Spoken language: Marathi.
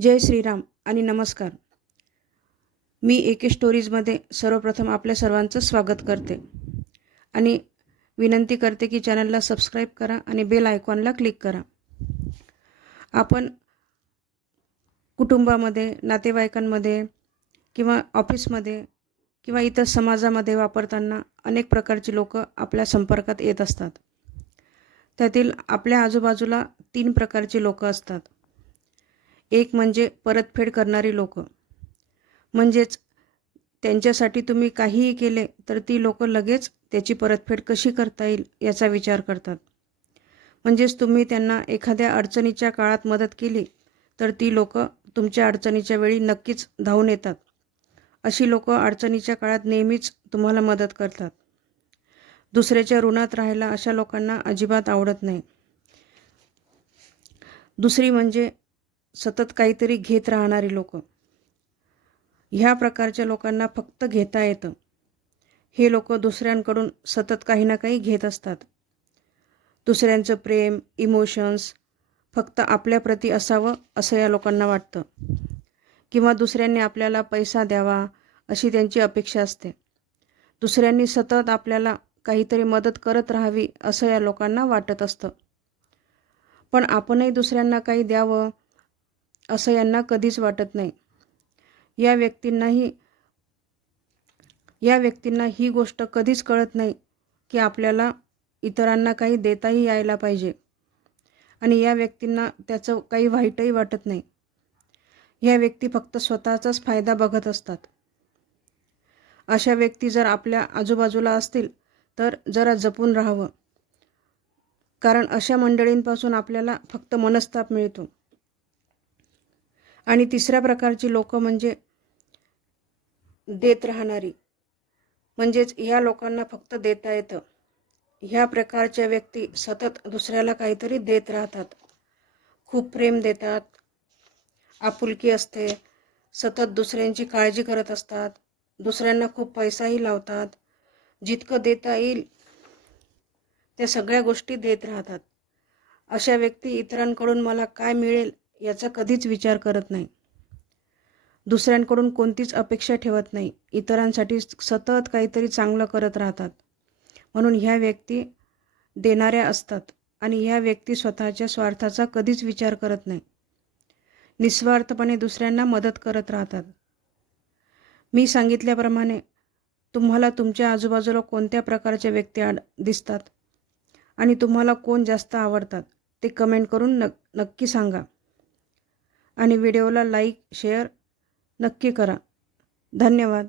जय श्रीराम आणि नमस्कार. मी एके स्टोरीजमध्ये सर्वप्रथम आपल्या सर्वांचं स्वागत करते आणि विनंती करते की चॅनलला सबस्क्राईब करा आणि बेल आयकॉनला क्लिक करा. आपण कुटुंबामध्ये, नातेवाईकांमध्ये किंवा ऑफिसमध्ये किंवा इतर समाजामध्ये वापरताना अनेक प्रकारची लोक आपल्या संपर्कात येत असतात. त्यातील आपल्या आजूबाजूला 3 प्रकारची लोक असतात. एक म्हणजे परतफेड करणारी लोक, म्हणजेच त्यांच्यासाठी तुम्ही काहीही केले तर ती लोक लगेच त्याची परतफेड कशी करता येईल याचा विचार करतात. म्हणजेच तुम्ही त्यांना एखाद्या अडचणीच्या काळात मदत केली तर ती लोक तुमच्या अडचणीच्या वेळी नक्कीच धावून येतात. अशी लोक अडचणीच्या काळात नेहमीच तुम्हाला मदत करतात. दुसऱ्याच्या ऋणात राहायला अशा लोकांना अजिबात आवडत नाही. दुसरी म्हणजे सतत काहीतरी घेत राहणारी लोक. ह्या प्रकारच्या लोकांना फक्त घेता येतं. हे लोक दुसऱ्यांकडून सतत काही ना काही घेत असतात. दुसऱ्यांचं प्रेम, इमोशन्स फक्त आपल्याप्रती असावं असं या लोकांना वाटतं, किंवा दुसऱ्यांनी आपल्याला पैसा द्यावा अशी त्यांची अपेक्षा असते. दुसऱ्यांनी सतत आपल्याला काहीतरी मदत करत राहावी असं या लोकांना वाटत असतं. पण आपणही दुसऱ्यांना काही द्यावं असं यांना कधीच वाटत नाही. या व्यक्तींना ही गोष्ट कधीच कळत नाही की आपल्याला इतरांना काही देताही यायला पाहिजे, आणि या व्यक्तींना त्याचं काही वाईटही वाटत नाही. ह्या व्यक्ती फक्त स्वतःचाच फायदा बघत असतात. अशा व्यक्ती जर आपल्या आजूबाजूला असतील तर जरा जपून राहावं, कारण अशा मंडळींपासून आपल्याला फक्त मनस्ताप मिळतो. आणि तिसऱ्या प्रकारची लोक म्हणजे देत राहणारी, म्हणजेच ह्या लोकांना फक्त देता येतं. ह्या प्रकारच्या व्यक्ती सतत दुसऱ्याला काहीतरी देत राहतात. खूप प्रेम देतात, आपुलकी असते, सतत दुसऱ्यांची काळजी करत असतात, दुसऱ्यांना खूप पैसाही लावतात. जितकं देता येईल त्या सगळ्या गोष्टी देत राहतात. अशा व्यक्ती इतरांकडून मला काय मिळेल याचा कधीच विचार करत नाही. दुसऱ्यांकडून कोणतीच अपेक्षा ठेवत नाही. इतरांसाठी सतत काहीतरी चांगलं करत राहतात. म्हणून ह्या व्यक्ती देणाऱ्या असतात आणि ह्या व्यक्ती स्वतःच्या स्वार्थाचा कधीच विचार करत नाही. निस्वार्थपणे दुसऱ्यांना मदत करत राहतात. मी सांगितल्याप्रमाणे तुम्हाला तुमच्या आजूबाजूला कोणत्या प्रकारच्या व्यक्ती दिसतात आणि तुम्हाला कोण जास्त आवडतात ते कमेंट करून नक्की सांगा. आणि व्हिडिओला लाईक, शेअर नक्की करा. धन्यवाद.